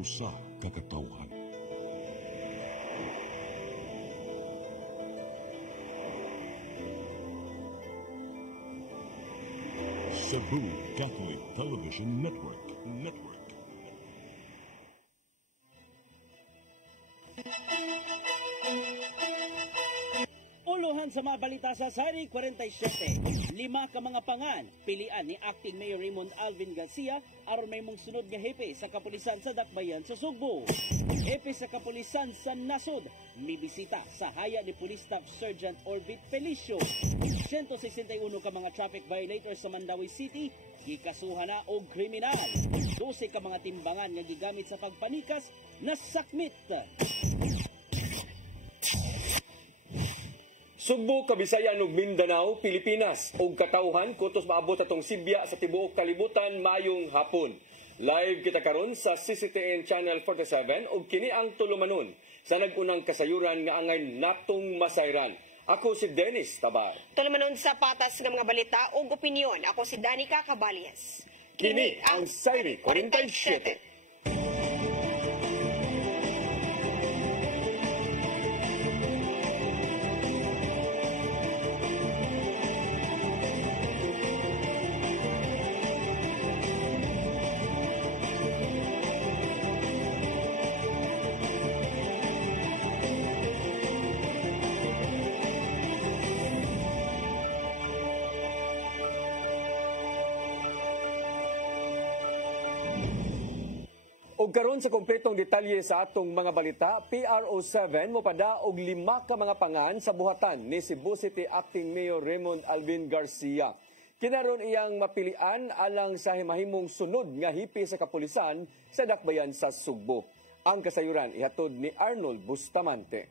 usa ka katawhan. Cebu Catholic Television Network. Uluhan sa mga balita sa Sari 47. 5 ka mga pangan pilian ni Acting Mayor Raymond Alvin Garcia aron may mong sunod nga hepe sa kapulisan sa Dakbayan sa Sugbo. Hepe sa kapulisan sa Nasod mibisita sa haya ni Police Staff Sergeant Orbit Felicio. 161 ka mga traffic violators sa Mandawi City gikasuhan na og kriminal. 12 ka mga timbangan nga gigamit sa pagpanikas na sakmit. Sugbo, Kabisayan ug Mindanao, Pilipinas ug katawhan kutos maabot atong Sibya sa tibuok kalibutan mayong hapon. Live kita karon sa CCTN Channel 47 ug kini ang tulumanon sa nagunang kasayuran nga angay natong masayran. Ako si Dennis Tabar. Tulumanon sa patas ng mga balita ug opinyon. Ako si Danica Cabalias. Kini ang Sari 47. Og karon sa kompletong detalye sa atong mga balita, PRO7 mopada og 5 ka mga pangan sa buhatan ni Cebu City Acting Mayor Raymond Alvin Garcia. Kinaron iyang mapilian alang sa himahimong sunod nga hipi sa kapulisan sa Dakbayan sa Sugbo. Ang kasayuran ihatod ni Arnold Bustamante.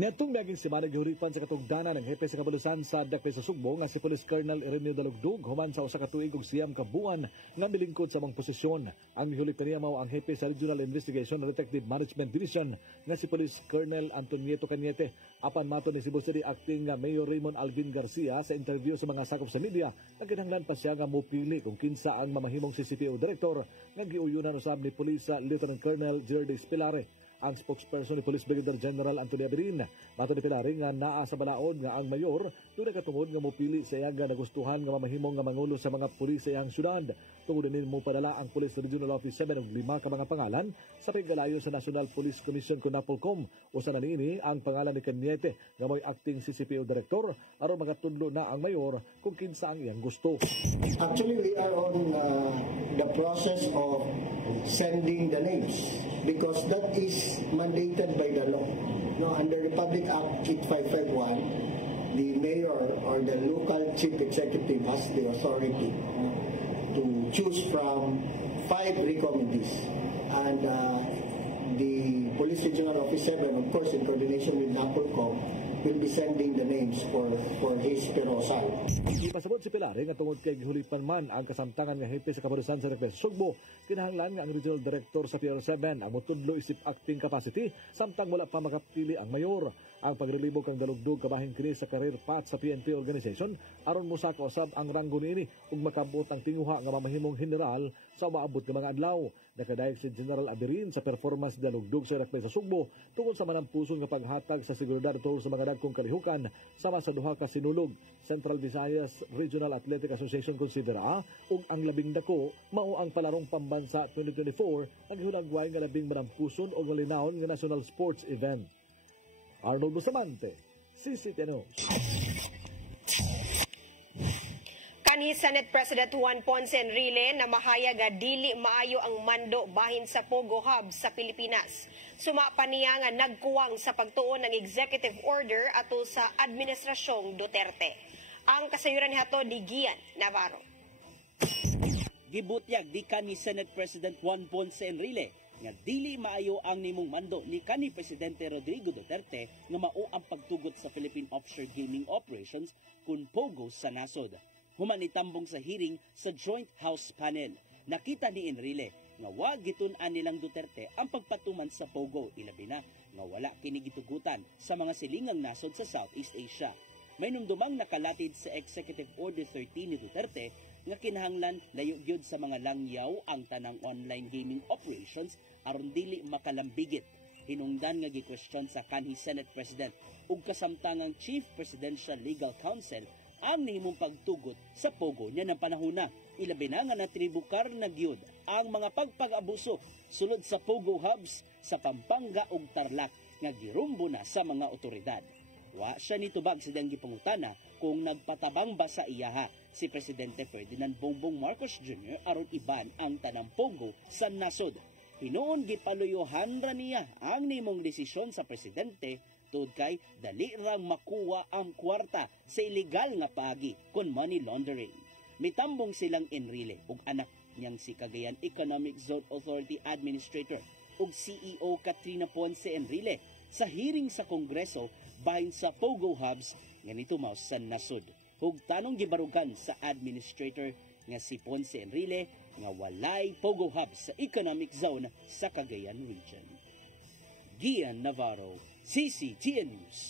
Netong naging semana gihuripan sa katugdanan ng hepe sa kapulisan sa Dakbayan sa Sugbo nga si Police Colonel Ireneo Dalugdog human sa usa ka tuig ug siyam ka buwan nga milingkod sa mga posisyon. Ang mihulit kaniya mao ang hepe sa Regional Investigation and Detective Management Division nga si Police Colonel Antonieto Cañete. Apan mato ni Cebu City Acting Mayor Raymond Alvin Garcia sa interview sa mga sakop sa media, nagkinahanglan pa siya nga mopili kung kinsa ang mamahimong CCPO Director nga giuyunan usab ni Police Lieutenant Colonel Gerdy Spilare. Ang spokesperson ni Police Brigadier General Antonio Abirin, mato ni Pilari nga naa sa balaod nga ang mayor doon katungod nga mopili sa iya nga nagustuhan nga mamahimong nga mangulo sa mga pulis sa iyang syudad. Tungod din mo padala ang Police Regional Office 7 og 5 ka mga pangalan sa pigalayo sa National Police Commission kun Napolcom. Usa na niini ang pangalan ni Cañete nga mo'y acting CCPO Director aron magatudlo na ang mayor kung kinsa ang iyang gusto. Actually, we are on the process of sending the names because that is mandated by the law. No, under Republic Act 8551, the mayor or the local chief executive has the authority to choose from 5 recommendees. And the Police Regional Office 7, of course, in coordination with NAPOLCOM, will be sending the names for his proposal. Ipasabot si Pilari nga tungod kay gihulipan man ang kasamtangan nga hepe sa kapulisan sa Dakbayan sa Sugbo, kinahanglan nga ang Regional Director sa PR7 ang motudlo isip acting capacity samtang wala pa makapili ang mayor. Ang pagrelibog kang dalugdog kabahin kini sa career path sa PNP organization aron mosaka usab ang ranggo niini ug makabot ang tinguha nga mamahimong general sa maabot nga mga adlaw. Nakadayeg si General Abirin sa performance dalugdog sa Dakbayan sa Sugbo tungod sa manampuson nga paghatag sa seguridad tungod sa mga dagkong kalihukan sama sa duha ka sinulog. Central Visayas Regional Athletic Association konsidera ug ang labing dako mao ang palarong pambansa 2024 naghulagway nga labing manampuson og malinawon nga national sports event. Arnold Bustamante, CCTN News. Kanhi Senate President Juan Ponce Enrile na mahayag nga dili maayo ang mando bahin sa Pogo Hub sa Pilipinas. Suma pa niya nga nagkuwang sa pagtuon ng executive order ato sa Administrasyong Duterte. Ang kasayuran nihato ni Gian Navarro. Gibutyag di kanhi Senate President Juan Ponce Enrile nga dili maayo ang nimong mando ni kanhi Presidente Rodrigo Duterte nga mao ang pagtugot sa Philippine Offshore Gaming Operations kun Pogo sa nasod. Human itambong sa hearing sa Joint House Panel, nakita ni Enrile nga wa gitun-an nilang Duterte ang pagpatuman sa Pogo, ilabi na nga wala kini gitugutan sa mga silingang nasod sa Southeast Asia. May numdumang nakalatid sa Executive Order 13 ni Duterte nga kinahanglan layo gyud sa mga langyaw ang tanang online gaming operations aron dili makalambigit. Hinungdan nga gi-question sa kanhi Senate President ug kasamtangang Chief Presidential Legal Counsel ang nihimong pagtugot sa pogo niya ng panahona. Ilabi na nga natribukar na gyud ang mga pagpag-abuso sulod sa pogo hubs sa Pampanga ug Tarlac nga girumbo na sa mga otoridad. Wa siya nitubag sa diyang gipangutana kung nagpatabang ba sa iyaha si Presidente Ferdinand Bongbong Marcos Jr. aron iban ang tanang pogo sa nasod. Hinuon gipaluyohan ra niya ang nimong desisyon sa presidente tungod kay dali rang makuha ang kwarta sa illegal nga paagi kon money laundering. Mitambong silang Enrile ug anak niyang si Cagayan Economic Zone Authority Administrator ug CEO Katrina Ponce Enrile sa hearing sa Kongreso bahin sa Pogo Hubs nga nitumaw sa nasod. Hug tanong gibarugan sa administrator nga si Ponce Enrile nga walay Pogo Hubs sa economic zone sa Cagayan Region. Gian Navarro, CCTN News.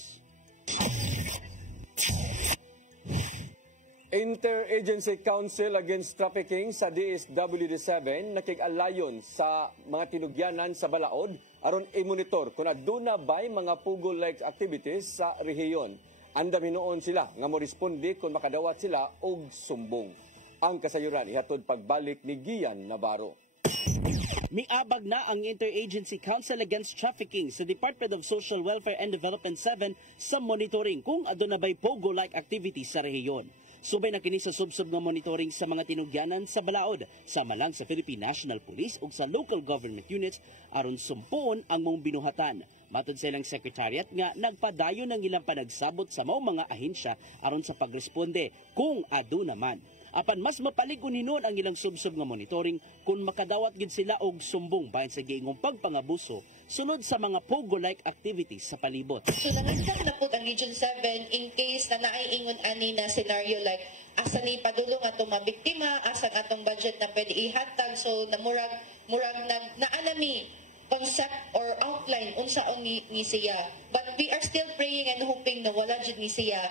Interagency Council Against Trafficking sa DSWD7 nakig-alayon sa mga tinugyanan sa balaod aron i-monitor kung aduna bay mga pugo-like activities sa rehiyon. Andam hinuon sila nga moresponde kung makadawat sila og sumbong. Ang kasayuran ihatod pagbalik ni Gian Navarro. Miabag na ang Interagency Council Against Trafficking sa Department of Social Welfare and Development 7 sa monitoring kung aduna bay pogo-like activities sa rehiyon. Subay na kini sa subsub nga monitoring sa mga tinugyanan sa balaod, sama lang sa Philippine National Police ug sa local government units aron sumpuon ang mong binuhatan. Matod sa ilang secretariat nga nagpadayon ng ilang panagsabot sa mao mga ahensya aron sa pagresponde kung aduna man. Apan mas mapaligon hinon ang ilang subsub nga monitoring kung makadawat gid sila og sumbong bahin sa giingong pagpangabuso sulod sa mga pogo-like activities sa palibot. So nangastak na po ang Region 7 in case na naay ingon ani na scenario like asa ni padulong atong mga biktima, asa atong budget na pwede ihatag, so namurag naana ni concept or outline unsaon ni siya. But we are still praying and hoping na wala jud ni siya.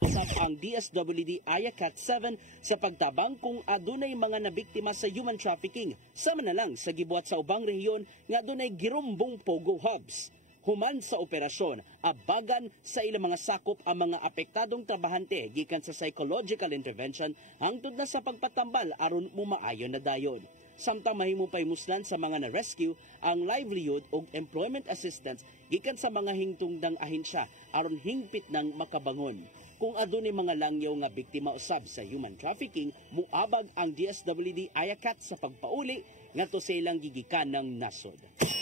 Usap ang DSWD Ayacat 7 sa pagtabang kung adunay mga nabiktima sa human trafficking. Sama na lang sa gibuhat sa ubang rehiyon nga adunay girumbong pogo hubs. Human sa operasyon, abagan sa ilang mga sakop ang mga apektadong trabahante gikan sa psychological intervention hangtod na sa pagpatambal aron mumaayon na dayon. Samtang mahimo paymuslan sa mga na-rescue ang livelihood o employment assistance gikan sa mga hingtungdang ahensya aron hingpit ng makabangon. Kung adunay mga langyaw nga biktima usab sa human trafficking, muabag ang DSWD Ayacat sa pagpauli ngadto sa ilang gigikan ng nasod.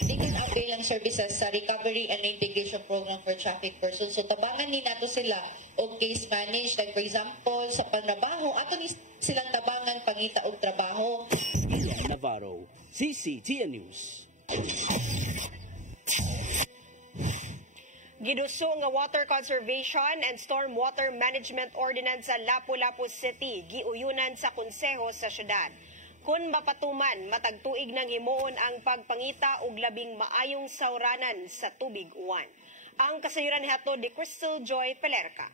Tingin ang bilang services sa Recovery and Integration Program for Traffic Persons. So tabangan ni nato sila og case manage, like for example sa panrabaho, ato ni silang tabangan pangita og trabaho. Gian Navarro, CCTN News. Giduso nga Water Conservation and Stormwater Management Ordinance sa Lapu-Lapu City giuyunan sa konseho sa syudad. Kung mapatuman, matagtuig nang himuon ang pagpangita og labing maayong sawranan sa tubig uwan. Ang kasayuran hatod ni Crystal Joy Pelerca.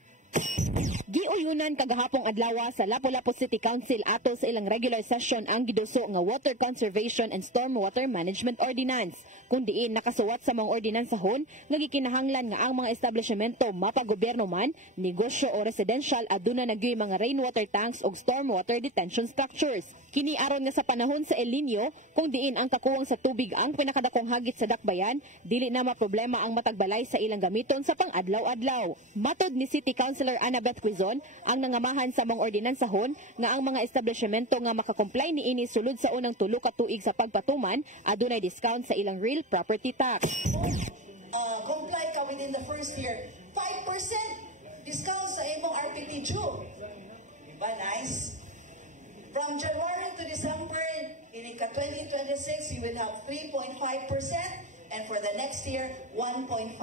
Giuyunan kagahapong adlaw sa Lapu-Lapu City Council ato sa ilang regular session ang giduso nga Water Conservation and Stormwater Management Ordinance. Kung diin nakasuwat sa mga ordinansahon nga gikinahanglan nga ang mga establishmento mapagobyerno man, negosyo o residential aduna nagyoy mga rainwater tanks o stormwater detention structures. Kini aron nga sa panahon sa El Nino, kung diin ang kakuwang sa tubig ang pinakadakong hagit sa dakbayan, dili na maproblema ang matagbalay sa ilang gamiton sa pang-adlaw-adlaw. Matod ni City Councilor Annabeth Quizon, ang nangamahan sa mga ordinansahon nga ang mga establishmento nga makakomply niini sulod sa unang 3 ka tuig sa pagpatuman adunay discount sa ilang real property tax. Comply ka within the first year, 5% discount sa imong RPP due. Diba nice? From January to December, in 2026, you will have 3.5%, and for the next year, 1.5%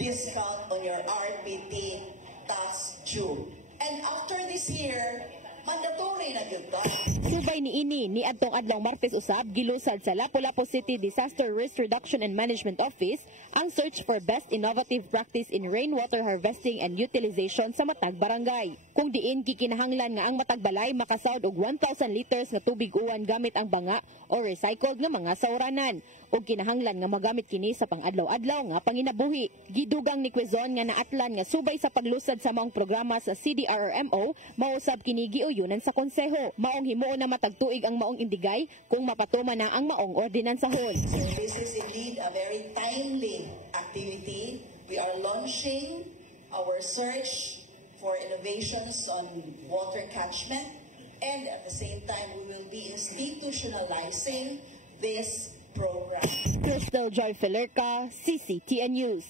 discount on your RPP tax due. And after this year, mandatory na yun ba? Subay niini ni adtong adlaw Martes usab gilusad sa Lapu-Lapu City Disaster Risk Reduction and Management Office ang search for best innovative practice in rainwater harvesting and utilization sa matag barangay. kung diin gikinahanglan nga ang matag balay makasawd og 1,000 liters nga tubig uwan gamit ang banga o recycled nga mga sawranan ug kinahanglan nga magamit kini sa pang-adlaw-adlaw nga panginabuhi. Gidugang ni Quezon nga naatlan nga subay sa paglusad sa maong programa sa CDRRMO mausab kini giuyunan sa konseho. Maong himuon na matagtuig ang maong indigay kung mapatuman na ang maong ordinansahon. So this is indeed a very timely activity. We are launching our search for innovations on water catchment, and at the same time we will be institutionalizing this program. Crystal Joy Filerca, CCTN News.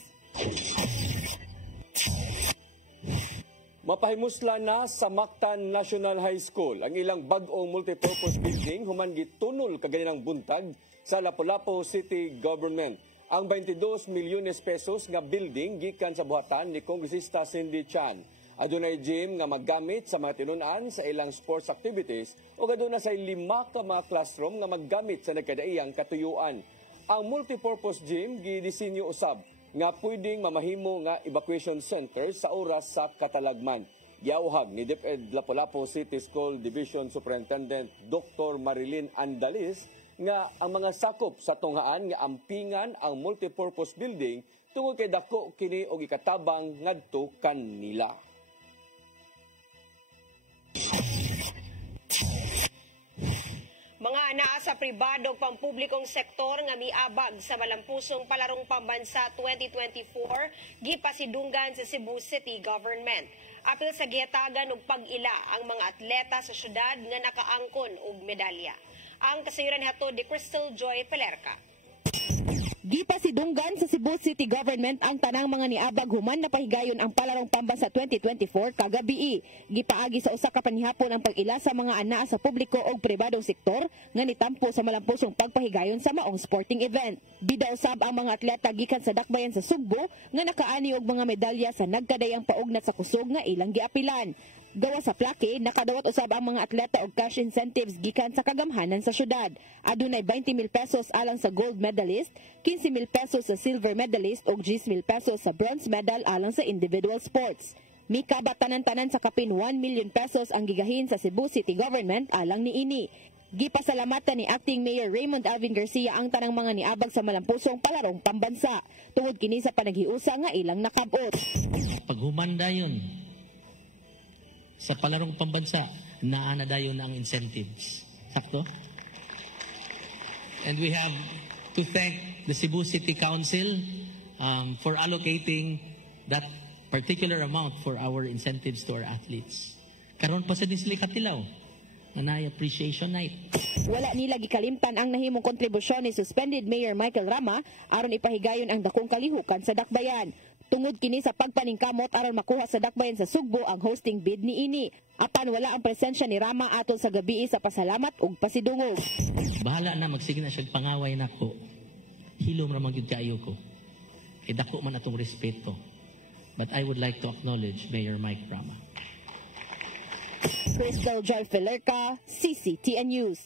Mapahimusla na sa Mactan National High School ang ilang bag-ong multipurpose building human gitunol kaganinang buntag sa Lapu-Lapu City Government. Ang 22 milyones pesos nga building gikan sa buhatan ni Kongresista Cindy Chan. Adunay gym nga maggamit sa mga tinunan sa ilang sports activities o aduna sa 5 ka mga classroom nga maggamit sa nagkadaiyang katuyuan. Ang multipurpose gym gidisenyo usab nga pwedeng mamahimo nga evacuation center sa oras sa katalagman. Giauhag ni DepEd Lapu-Lapu City School Division Superintendent Dr. Marilyn Andalis nga ang mga sakop sa tunghaan nga ampingan ang multipurpose building tungod kay dako kini og ikatabang ngadto kanila. Mga anaa sa pribado pampublikong sektor nga miabag sa malampusong palarong pambansa 2024 gipasidunggan sa Cebu City Government. Apil sa gihatagan og pag-ila ang mga atleta sa syudad nga nakaangkon og medalya. Ang kasayuran hatod ni Crystal Joy Filerca. Gipasidunggan sa Cebu City Government ang tanang mga niabag human na pahigayon ang palarong pambansa 2024 kagabi. Gipaagi sa usa ka panihapon ang pag-ila sa mga anaa sa publiko o pribadong sektor nga nitampo sa malampusong pagpahigayon sa maong sporting event. Bida usab ang mga atleta gikan sa dakbayan sa Sugbo nga nakaani og mga medalya sa nagkadayang paugnat sa kusog nga ilang giapilan. Gawa sa plake, nakadawat usab ang mga atleta og cash incentives gikan sa kagamhanan sa syudad. Adunay 20,000 pesos alang sa gold medalist, 15,000 pesos sa silver medalist ug 10,000 pesos sa bronze medal alang sa individual sports. Mikaba tanan-tanan sa kapin 1 million pesos ang gigahin sa Cebu City Government alang niini. Gipasalamatan ni Acting Mayor Raymond Alvin Garcia ang tanang mga niabag sa malampusong palarong pambansa tungod kini sa panaghiusa nga ilang nakabot. Paghumanda yun sa palarong pambansa, naana dayon ang incentives. Sakto? And we have to thank the Cebu City Council for allocating that particular amount for our incentives to our athletes. Karon pa sa disli Katilaw, na appreciation night. Wala nila gikalimtan ang nahimong kontribusyon ni suspended Mayor Michael Rama aron ipahigayon ang dakong kalihukan sa dakbayan. Tungod kini sa pagpaningkamot aron makuha sa dakbayan sa Sugbo ang hosting bid niini. Apan wala ang presensya ni Rama atol sa gabi sa pasalamat ug pasidungog. Bahala na magsige na siya pangaway nako. Hilom ra magyud kaayo ko. Kay dako man atong respeto. But I would like to acknowledge Mayor Mike Rama. Crystal Joy Filerca, CCTN News.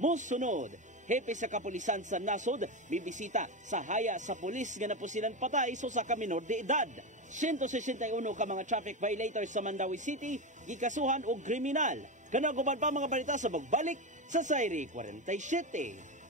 Musunod, hepe sa kapulisan sa nasod, bibisita sa haya sa pulis nga napusilan patay so sa minor de edad. 161 ka mga traffic violators sa Mandawi City, gikasuhan og kriminal. Kanaguban pa mga balita sa bagbalik sa Sayri 47.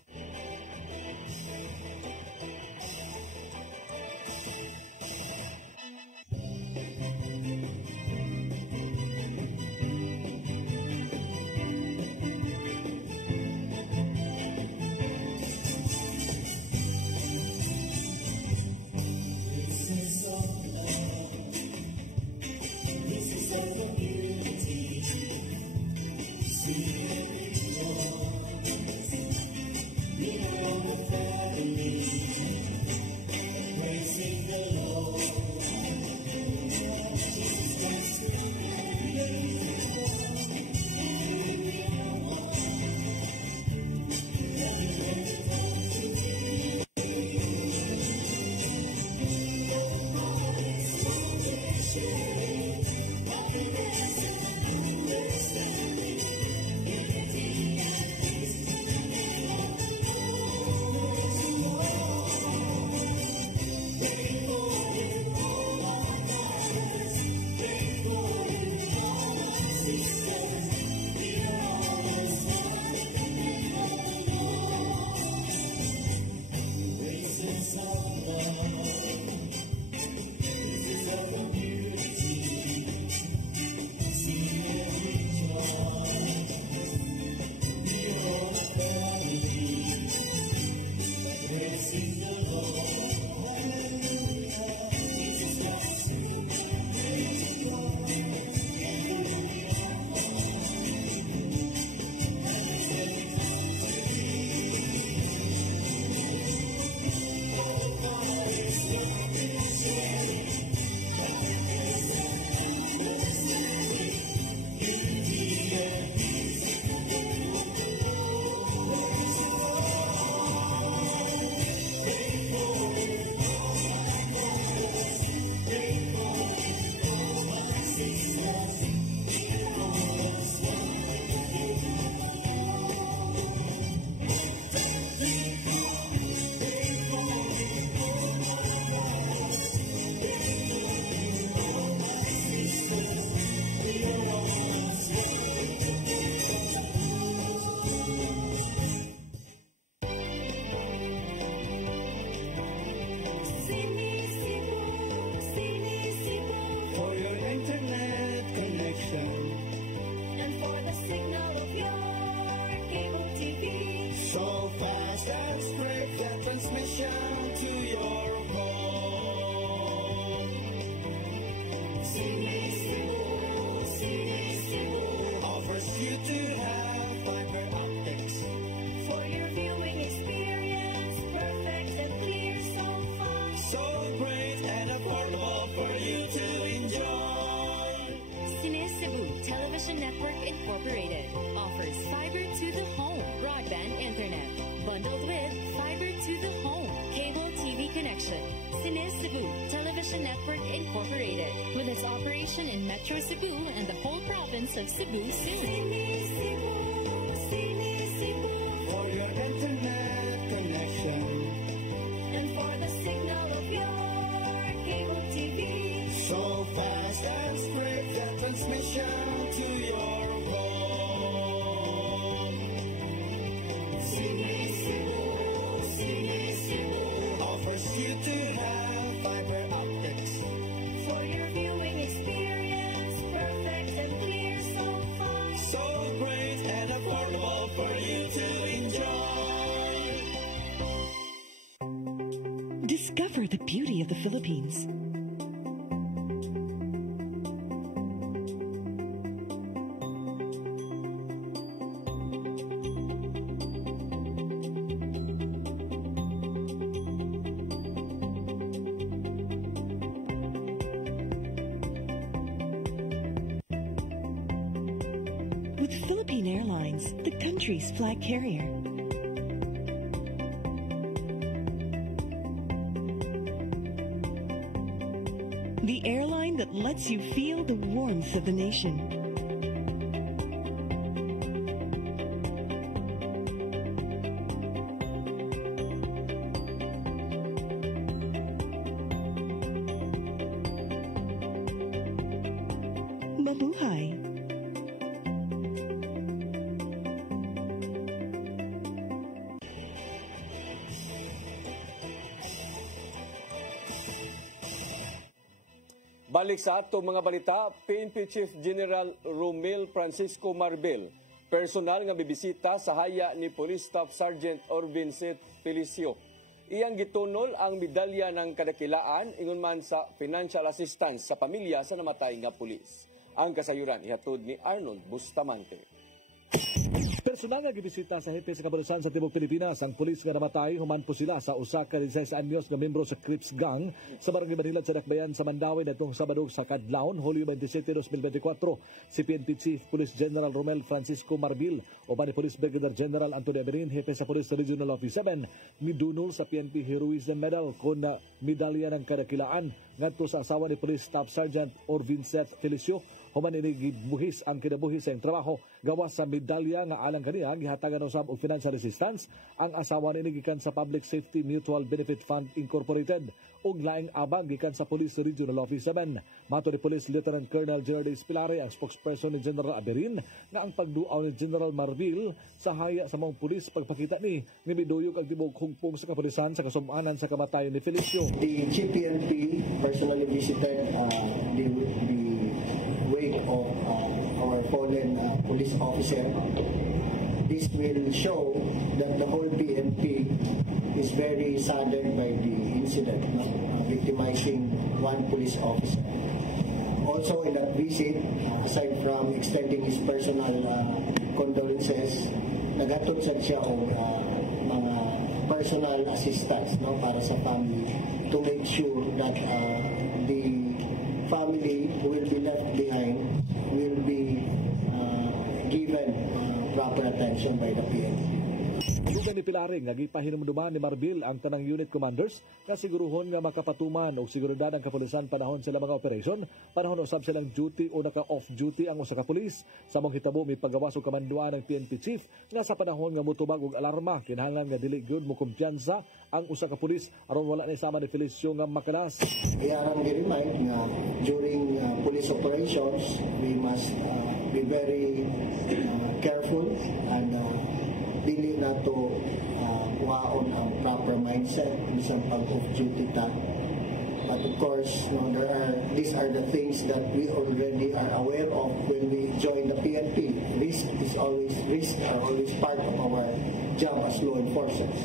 Television Network Incorporated offers fiber to the home broadband internet bundled with fiber to the home cable TV connection. Cine Cebu Television Network Incorporated with its operation in Metro Cebu and the whole province of Cebu soon. For your internet connection And for the signal of your cable TV. so fast and spread the transmission to your home. Cine Cebu offers you to have fiber optics. For your viewing experience, perfect and clear so far. So great and affordable for you to enjoy. Discover the beauty of the Philippines. With Philippine Airlines, the country's flag carrier. The airline that lets you feel the warmth of the nation. Mabuhay! Balik sa atong mga balita, PNP Chief General Romel Francisco Marbel, personal nga bibisita sa haya ni Police Staff Sergeant Orvincet Felicio. Iyang gitunol ang medalya ng kadakilaan ingon man sa financial assistance sa pamilya sa namatay nga pulis. Ang kasayuran ihatod ni Arnold Bustamante. Personal nga gibisita sa hepe sa kabalusan sa Timog Pilipinas ang pulis nga namatay human po sila sa usa ka 16 anyos nga membro sa Crips Gang sa barangay Manilad sa Dakbayan sa Mandawi natong Sabado sa Kadlawon, Hulyo 27, 2024. Si PNP Chief Police General Romel Francisco Marbil o ni Police Brigadier General Antonio Aberin, hepe sa Police Regional Office 7, midunol sa PNP Heroism Medal kon medalya ng kadakilaan ngadto sa asawa ni Police Staff Sergeant Orvincet Felicio. Human ini gibuhis ang kinabuhis sa trabaho gawas sa medalya nga alang kaniya gihatagan usab og financial assistance ang asawa ni gikan sa Public Safety Mutual Benefit Fund Incorporated ug laing abag gikan sa Police Regional Office 7. Mato ni Police Lieutenant Colonel Gerard Espilare, ang spokesperson ni General Aberin, nga ang pagduaw ni General Marbil sa haya sa mga pulis pagpakita ni miduyog ang tibok hugpong sa kapulisan sa kasum-anan sa kamatayon ni Felicio. The Chief PNP personally visited the wake of our fallen police officer. This will show that the whole PNP is very saddened by the incident, victimizing one police officer. Also in that visit, aside from extending his personal condolences, naghatod siya og mga personal assistance para sa family to make sure that the family who will be left behind will be given proper attention by the PNP. Dugan ni Pilaring nga gipahinumduman ni Marbil ang tanang unit commanders nga siguruhon nga makapatuman og seguridad ang kapulisan panahon sila mga operasyon, panahon usab silang duty o naka-off duty ang usa ka pulis. Sa mong hitabo may pagawas og kamanduan ng PNP chief nga sa panahon nga mutubag og alarma kinahanglan nga dili gyud mo kumpiyansa ang usa ka pulis aron wala ni sama ni Felicio nga makalas. Iyang gi-remind nga during police operations we must be very careful and dili na to waon ang proper mindset bisang pag-off duty ta. But of course, these are the things that we already are aware of when we join the PNP. Risks are always part of our job as law enforcers.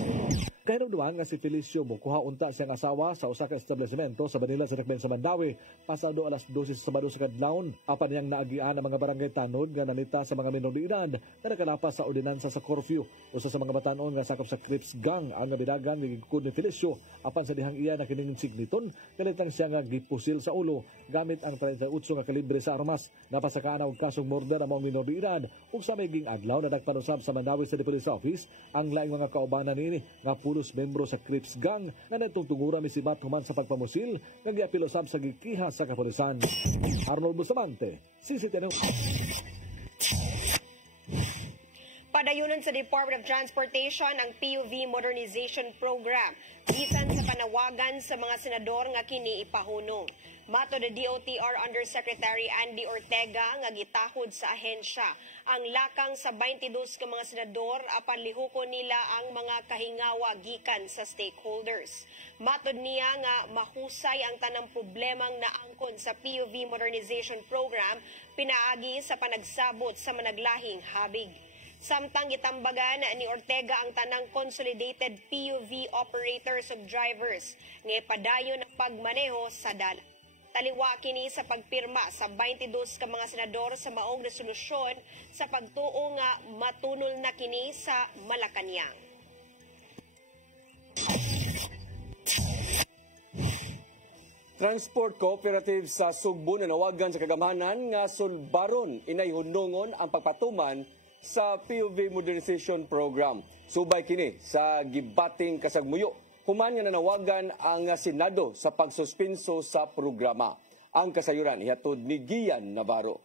Nahinungduan nga si Felicio mukuha unta siyang asawa sa usa ka establishmento sa Manila sa Dakbayan sa Mandawi pasado alas 12 sa Sabado sa kadlawon. Apan niyang naagian ang mga barangay tanod nga nanita sa mga minor de edad na nakalapas sa ordinansa sa curfew. Usa sa mga batanon nga sakop sa Crips Gang ang nabidagan ni gikod ni Felicio apan sa dihang iya na kining signiton kalitang siya nga gipusil sa ulo gamit ang 38 nga kalibre sa armas. Napasakaan og kasong murder ang mga minor de edad ug sa maging adlaw na nagpanusab sa Mandawi City Police Office ang laing mga kaubanan nini nga pulos membro sa Crips Gang na natutungura misibat human sa pagpamusil nga giapil usab sa gikiha sa kapulisan. Arnold Bustamante, CCTV. Padayunan sa Department of Transportation ang PUV Modernization Program bisan sa panawagan sa mga senador nga kini ipahunong. Mato the DOTR Undersecretary Andy Ortega nga gitahod sa ahensya ang lakang sa 22 ka mga senador apan lihukon nila ang mga kahingawa gikan sa stakeholders. Matod niya nga mahusay ang tanang problemang naangkon sa PUV Modernization Program pinaagi sa panagsabot sa managlahing habig. Samtang gitambagan ni Ortega ang tanang consolidated PUV operators ug drivers nga ipadayon ang pagmaneho sa dalan. Taliwa kini sa pagpirma sa 22 ka mga senador sa maong resolusyon sa pagtuo nga matunol na kini sa Malacañang. Transport Cooperative sa Sugbo na nawagan sa kagamhanan nga sulbaron inayhunungon ang pagpatuman sa PUV Modernization Program. Subay kini sa gibating kasagmuyo. Human nga nanawagan ang Senado sa pagsuspenso sa programa. Ang kasayuran ihatod ni Gian Navarro.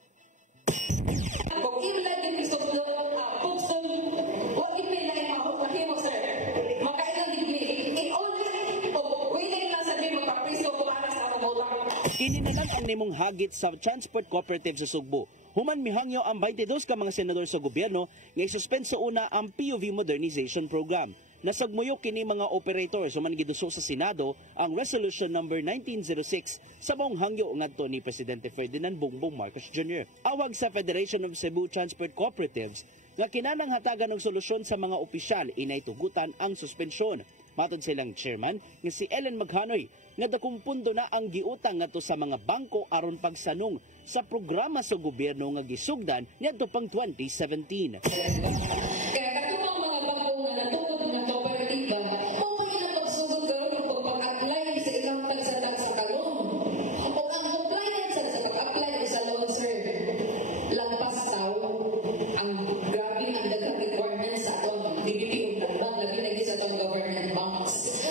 Kini na lang ang nimong hagit sa Transport Cooperative sa Sugbo. Human mihangyo ang 22 ka mga senador sa gobyerno nga isuspenso una ang PUV Modernization Program. Nasagmuyo kini mga operators human giduso sa Senado ang Resolution number 1906 sa maong hangyo ngadto ni Presidente Ferdinand Bongbong Marcos Jr. Awag sa Federation of Cebu Transport Cooperatives nga kinahanglan hatagan og solusyon sa mga opisyal inay tugutan ang suspensyon. Matod silang chairman nga si Ellen Maghanoy nga dakong pundo na ang giutang ngadto sa mga bangko aron pagsanong sa programa sa gobyerno nga gisugdan ngadto pang 2017.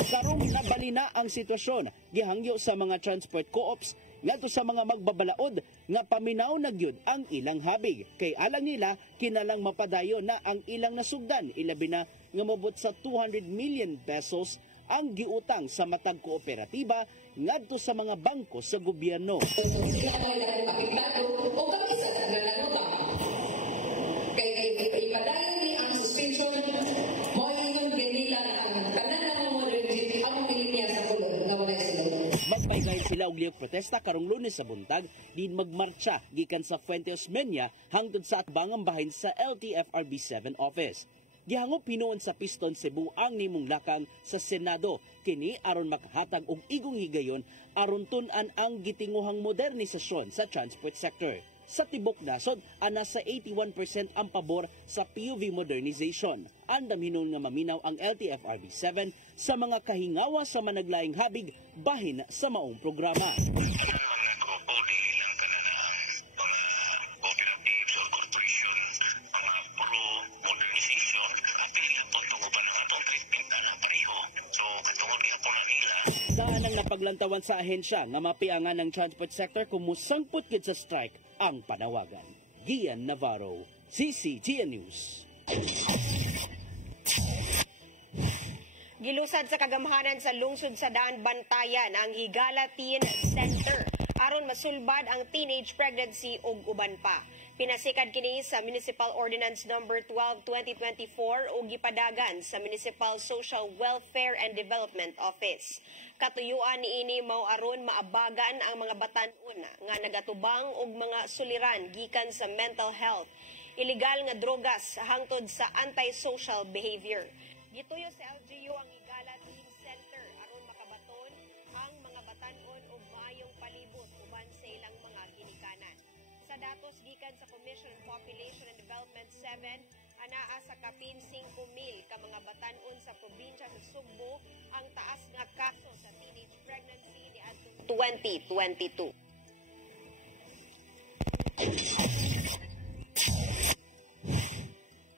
Sarong nabali na ang sitwasyon gihangyo sa mga transport co-ops ngadto sa mga magbabalaod nga paminaw na gyud ang ilang habig kay alang nila kinalang mapadayon na ang ilang nasugdan ilabi na nga mabot sa 200 million pesos ang giutang sa matag kooperatiba ngadto sa mga bangko sa gobyerno. Magpaigay sila og liyog protesta karong Lunes sa buntag din magmarcha gikan sa Fuente Osmeña hangtod sa atbangang bahin sa LTFRB 7 office. Gihangop hinuon sa Piston Cebu ang nimong lakang sa Senado kini aron makahatag og igong higayon aron tun-an ang gitinguhang modernisasyon sa transport sector. Sa tibok nasod, ana sa 81% ang pabor sa PUV modernization. Andam hinon nga maminaw ang LTFRB 7 sa mga kahingawa sa managlaing habig bahin sa maong programa. Daan ang napaglantawan sa ahensya nga mapiangan ng transport sector kung musangput gid sa strike ang panawagan. Gian Navarro, CCTN News. Gilusad sa kagamhanan sa lungsod sa Daan Bantayan ang Higala Teen Center aron masulbad ang teenage pregnancy ug uban pa. Pinasikad kini sa Municipal Ordinance number 12/2024 ug gipadagan sa Municipal Social Welfare and Development Office. Katuyuan niini mao aron maabagan ang mga batan-on nga nagatubang og mga suliran gikan sa mental health, illegal nga drogas hangtod sa antisocial behavior. Gituyo sa LGU ang Higala datos gikan sa Commission on Population and Development 7, anaa sa kapin 5,000 ka mga batan-on sa probinsya sa Sugbo ang taas nga kaso sa teenage pregnancy ni adtong 2022.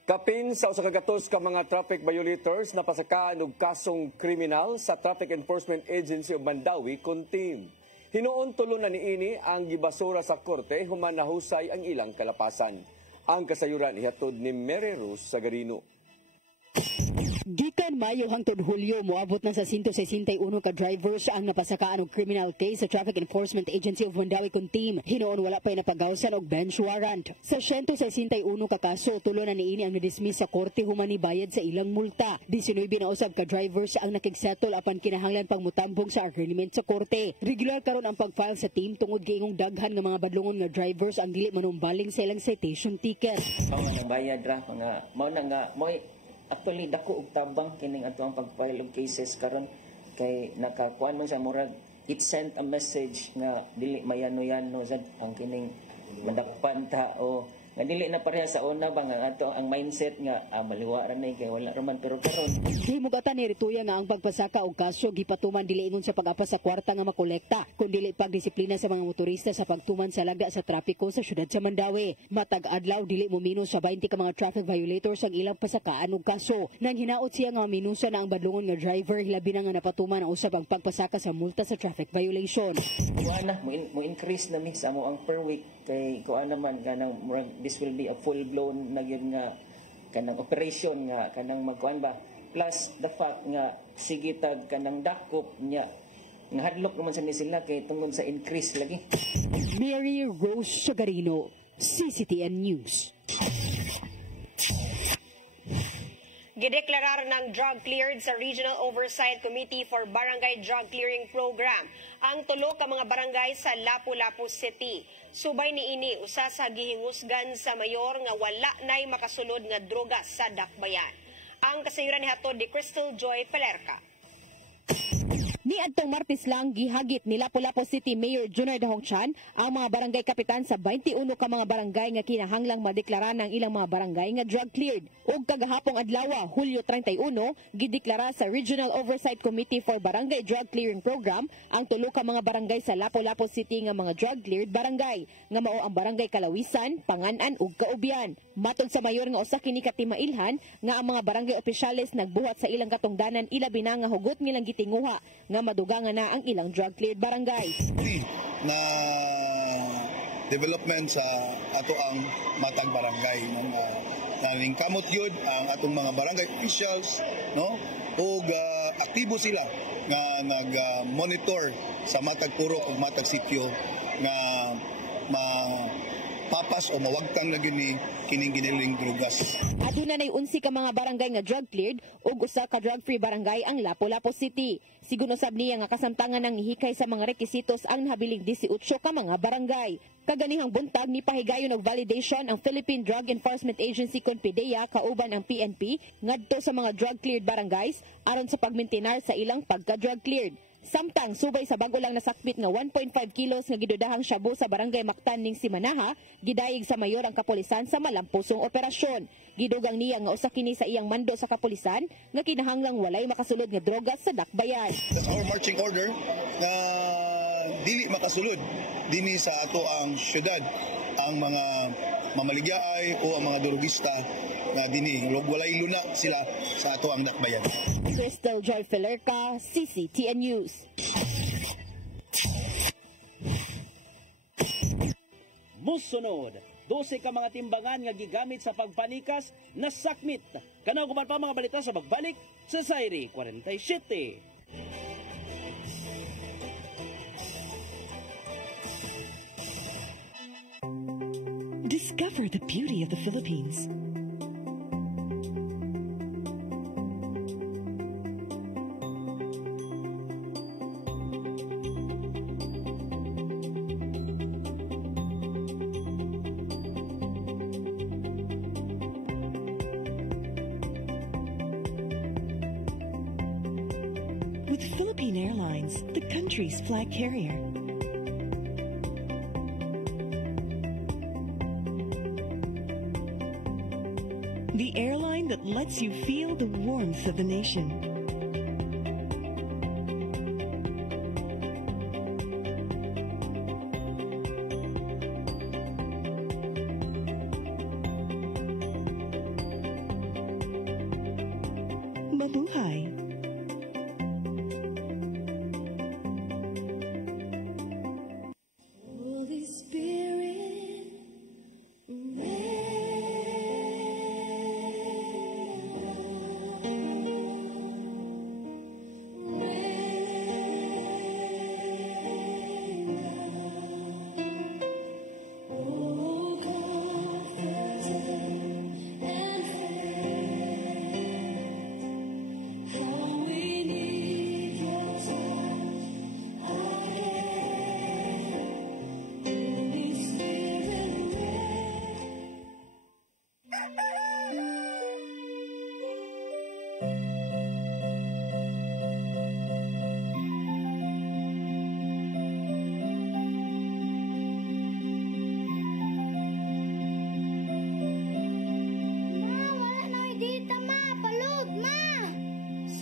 Kapin sa usa ka gatos ka mga traffic violators na pasakaan og kasong kriminal sa Traffic Enforcement Agency of Mandawi kon team. Hinuon tulo na niini ang gibasura sa korte human nahusay ang ilang kalapasan. Ang kasayuran ihatod ni Mary Rose Sagarino. Gikan Mayo hangtod Hulyo, moabot na sa 161 ka drivers ang napasakaan og criminal case sa Traffic Enforcement Agency of Mandawi kun team. Hinoon wala pa'y napagawsan og bench warrant. Sa 161 ka kaso, tulo na niini ang nadismiss sa korte human ni bayad sa ilang multa. 19 na usab ka drivers ang nakigsettle apan kinahanglan pang mutambong sa agreement sa korte. Regular karon ang pag-file sa team tungod giingong daghan nga mga badlongon nga drivers ang dili manumbaling sa ilang citation ticket. Mga nabayad ra mga mao na nga actually dako og tabang kining ato ang pag-file og cases karon kay nakakuan man sa murag it sent a message nga dili mayano-yano sad ang kining madakpan ta o nga dili na pareha sa una ba nga ato ang mindset nga maliwa ra nay kay wala ra man pero karon himugatan ni Rituya nga ang pagpasaka og kaso gipatuman dili ingon sa pag-apas sa kwarta nga makolekta kundi pagdisiplina sa mga motorista sa pagtuman sa laga sa trapiko sa syudad sa Mandawi. Matag adlaw dili mo minus sa 20 ka mga traffic violators ang ilang pasakaan og kaso. Nang hinaot siya nga minusa na ang badlongon nga driver hilabi na nga napatuman ang usab ang pagpasaka sa multa sa traffic violation. Kuan na mo increase na mi sa mo ang per week kay kuan naman kanang this will be a full-blown na yun nga kanang operation nga kanang magkuan ba plus the fact nga sige tag kanang dakop niya nga hadlok naman sa sila kay tungod sa increase lagi. Mary Rose Sagarino, CCTN News. Gideklarar ng drug cleared sa Regional Oversight Committee for Barangay Drug Clearing Program ang tulo ka mga barangay sa Lapu-Lapu City. Subay niini usa sa gihingusgan sa mayor nga wala nay makasulod nga droga sa dakbayan. Ang kasayuran ni hatod ni Crystal Joy Pelerca. Niadtong Martes lang gihagit ni Lapu-Lapu City Mayor Junard Hongchan ang mga barangay kapitan sa 21 ka mga barangay nga kinahanglang madeklara ng ilang mga barangay nga drug cleared. Ug kagahapong adlaw, Hulyo 31, gideklara sa Regional Oversight Committee for Barangay Drug Clearing Program ang tulo ka mga barangay sa Lapu-Lapu City nga mga drug cleared barangay nga mao ang barangay Kalawisan, Panganan ug Kaubyan. Matod sa mayor nga usa kini ka timailhan nga ang mga barangay opisyales nagbuhat sa ilang katungdanan ilabi na nga hugot nilang gitinguha nga madugangan na ang ilang drug cleared barangay. Na development sa ato ang matag barangay naling kamot yun ang atong mga barangay officials no ug aktibo sila nga nag-monitor sa matag purok ug matag sitio nga papas o mawagtang na gini kining giniling drugas. Aduna nay 11 ka mga barangay nga drug cleared ug usa ka drug free barangay ang Lapu-Lapu City. Sigun usab niya nga kasamtangan ng hihikay sa mga requisitos ang nahabiling 18 ka mga barangay. Kaganihang buntag ni pahigayon og validation ang Philippine Drug Enforcement Agency kon PDEA kauban ang PNP ngadto sa mga drug cleared barangays aron sa pagmintinar sa ilang pagka-drug cleared. Samtang subay sa bago lang nasakmit nga 1.5 kilos nga gidudahang shabu sa barangay Mactan ning Simanaha, gidayeg sa mayor ang kapulisan sa malampusong operasyon. Gidugang niya nga usa kini sa iyang mando sa kapulisan nga kinahanglang walay makasulod nga droga sa dakbayan. That's our marching order na dili makasulod dinhi sa ato ang syudad ang mga mamaligyaay o ang mga drogista na dinhi walay luna sila sa ato ang dakbayan. Crystal Joy Pelerca, CCTN News. Musunod, 12 ka mga timbangan nga gigamit sa pagpanikas na sakmit. Kanaw guman pa mga balita sa pagbalik sa Sairi 47. Discover the beauty of the Philippines. With Philippine Airlines, the country's flag carrier. the airline that lets you feel the warmth of the nation. Mabuhay! Holy Spirit,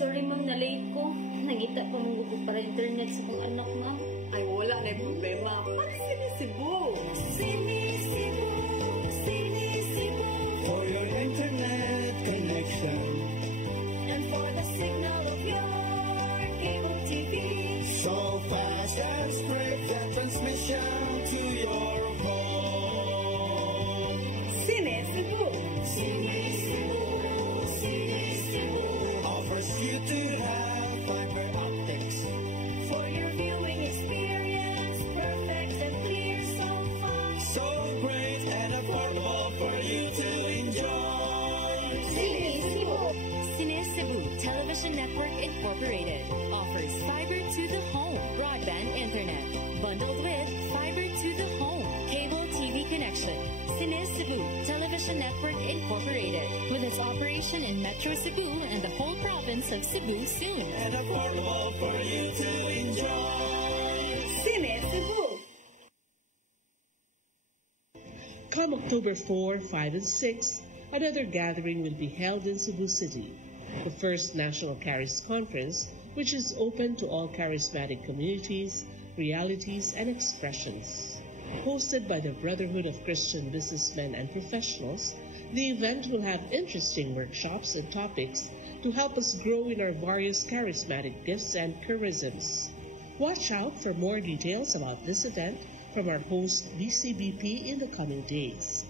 Sorry ma'am, na-late ko. Nangita pa mong gusto para internet sa kong anak ma'am. Ay, wala na yung problema. Pag-sinisibo. Sinisibo, sinisibo. For your internet connection. And for the signal of your cable TV. So fast and straight the transmission to your home. Sinisibo. Sinisibo, sinisibo. Offers you to have fiber optics. For your viewing experience, perfect and clear so far. So great and affordable for you to enjoy. Sinisibo. Sinisibo Television Network Incorporated offers fiber to the home broadband internet bundled with fiber to the home cable TV connection. Sinisibo Television Network Incorporated with its operation in Metro Cebu and the whole province of Cebu soon. And affordable for you to enjoy. Sinisibo. Come October 4, 5, and 6, another gathering will be held in Cebu City, the first National Charis Conference, which is open to all charismatic communities, realities, and expressions. Hosted by the Brotherhood of Christian Businessmen and Professionals, the event will have interesting workshops and topics to help us grow in our various charismatic gifts and charisms. Watch out for more details about this event from our host BCBP in the coming days.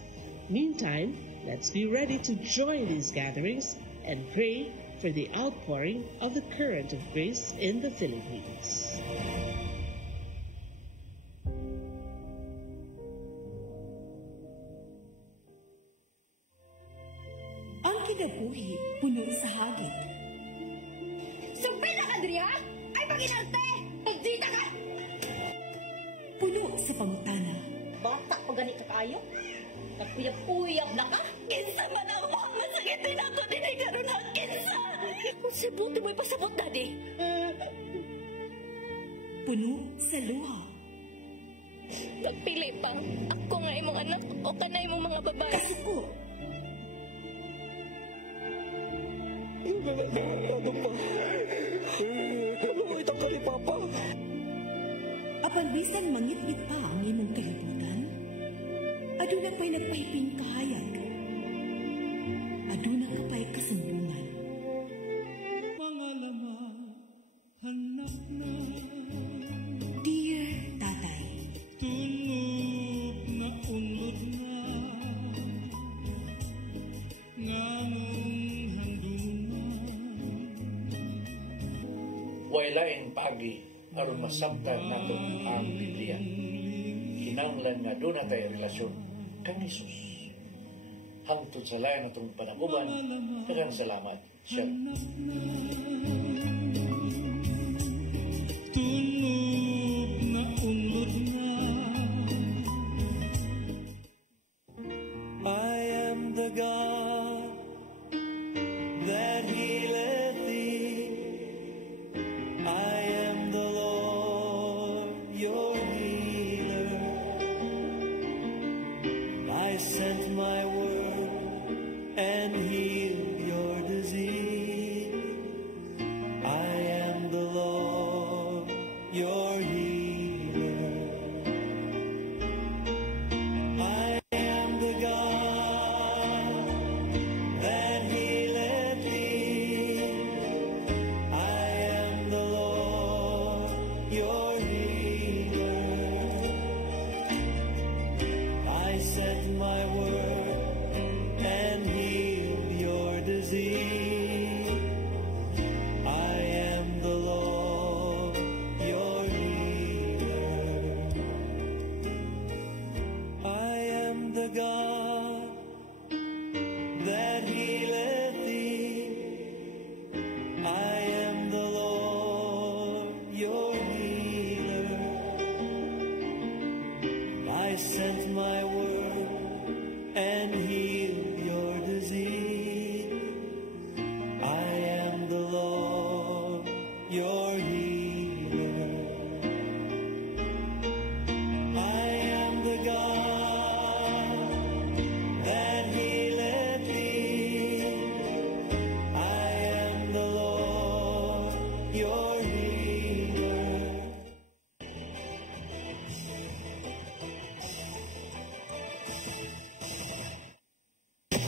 Meantime, let's be ready to join these gatherings and pray for the outpouring of the current of grace in the Philippines. Ang kinabuhi, puno sa hagit. Sumpila ka, Andrea! Ay, paginante! Pagdita ka! Puno sa pangutana. Bata pa ganito kayo? Nagpuyap-puyap na ka? Kinsa man ang mga masakitin ako din ay karoon ang kinsa! Kung sa buto mo'y pasabot, Daddy. Puno sa luha. Nagpili pa. Ako nga imong anak o kanay mong mga babae. Kasuko. Ano pa? Ano itang ka ni Papa? Apan bisan mangit-ngit pa ang imong kalibutan, aduna pa'y nagpahiping kahayag. Aduna ka pa'y kasumbungan. Pangalamang hanap na. Dear Tatay, Tunog na unod na. Ngamong handungan. Wailain pagi aron masabtan nato ang Biblia. Kinahanglan nga doon na tayo relasyon kang Jesus. Hangtod sa layan natong panaguban, daghang salamat. Shalom. Tunog na unod na. I am the God that healeth thee. I am the Lord, your healer. I sent my word and he Balik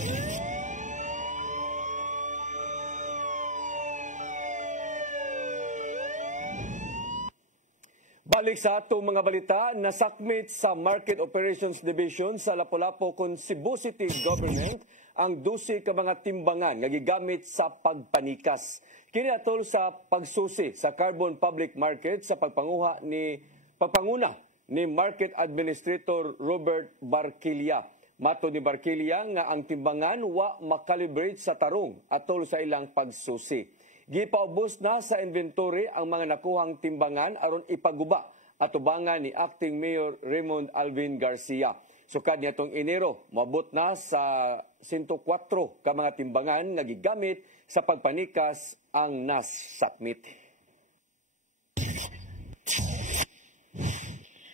sa atong mga balita, nasakmit sa Market Operations Division sa Lapu-Lapu kon Cebu City Government ang 12 ka mga timbangan nga gigamit sa pagpanikas. Kini atol sa pagsusi sa carbon public market sa pagpanguna ni Market Administrator Robert Barquilla. Mato ni Barquilla nga ang timbangan wa makalibrate sa tarong atol sa ilang pagsusi. Gipaubos na sa inventory ang mga nakuhang timbangan aron ipaguba atubangan ni Acting Mayor Raymond Alvin Garcia. Sukad nitong Enero, moabot na sa 104 ka mga timbangan nga gigamit sa pagpanikas ang nasakmit.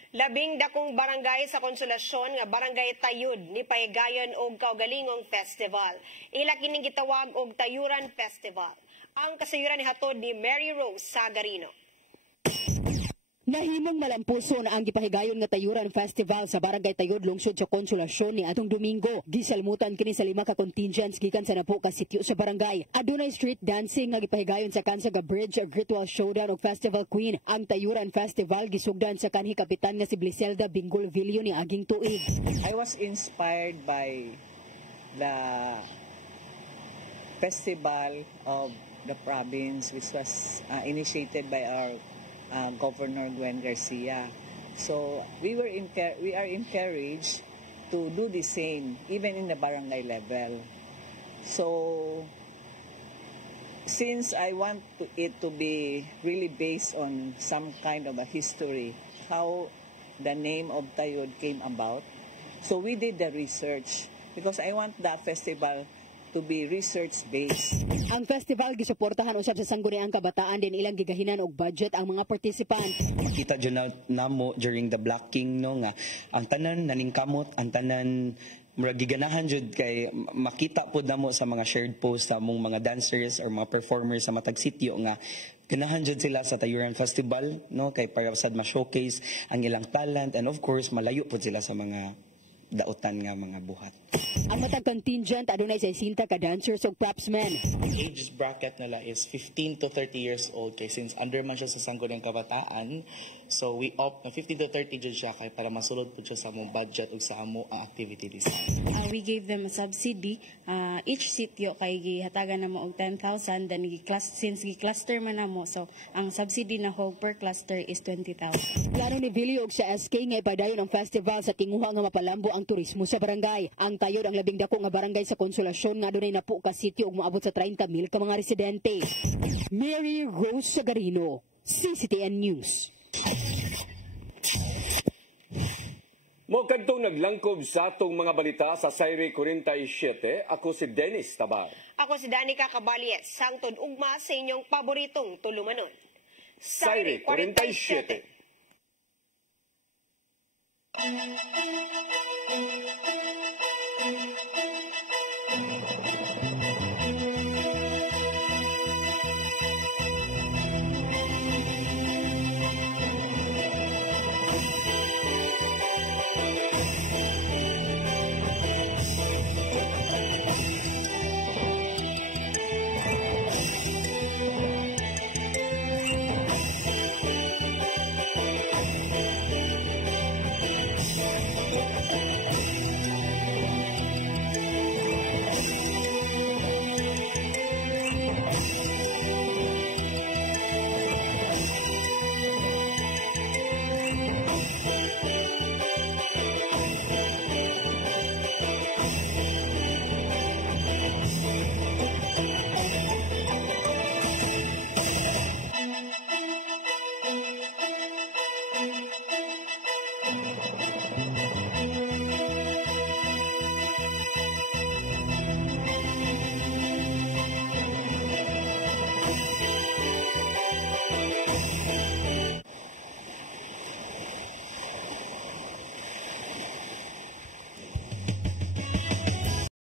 Labing dakong barangay sa Konsolasyon nga Barangay Tayud ni pahigayon og Kaugalingong Festival. Ila kining gitawag og Tayuran Festival. Ang kasayuran ni hatod ni Mary Rose Sagarino. Nahimong malampuson ang gipahigayon nga Tayuran Festival sa Barangay Tayud lungsod sa Konsolasyon ni atong Domingo. Gisalmutan kini sa 5 ka contingents gikan sa 10 ka sityo sa barangay. Adunay street dancing nga gipahigayon sa Kansaga Bridge, Ritual Showdown ug Festival Queen. Ang Tayuran Festival gisugdan sa kanhi kapitan nga si Bliselda Bingol Villo ni aging tuig. I was inspired by the festival of the province, which was initiated by our Governor Gwen Garcia. So we are encouraged to do the same, even in the barangay level. So since I want it to be really based on some kind of a history, how the name of Tayud came about, so we did the research because I want the festival to be research-based. Ang festival gisuportahan usab sa sangguniang kabataan din ilang gigahinan og budget ang mga participant. Makita dyan namo during the blocking no nga ang tanan naningkamot, ang tanan murag giganahan jud kay makita pud namo sa mga shared post sa among mga dancers or mga performers sa matag sityo nga ganahan jud sila sa Tayuran Festival no kay para sad ma-showcase ang ilang talent, and of course malayo pud sila sa mga dautan nga mga buhat. Ang matag contingent adunay 60 ka dancers ug propsmen. Ang age bracket nila is 15 to 30 years old kay since under man siya sa sangguniang kabataan, so we opt na 15 to 30 jud siya kay para masulod pud siya sa among budget ug sa amo ang activity design. We gave them a subsidy. Each sitio kay gihatagan namo og 10,000, then since gi-cluster man namo, so ang subsidy na ho per cluster is 20,000. Plano ni Vilio og sa SK nga ipadayon ang festival sa tinguha nga mapalambo ang turismo sa barangay. Ang Tayud ang labing dako nga barangay sa Konsolasyon nga adunay napo ka sitio ug moabot sa 30,000 ka mga residente. Mary Rose Sagarino, CCTN News. Mo kadtong naglangkob sa atong mga balita sa Sayre 47, ako si Dennis Tabar. Ako si Danica Caballes, sangtod ugma sa inyong paboritong tulumanon. Sayre 47.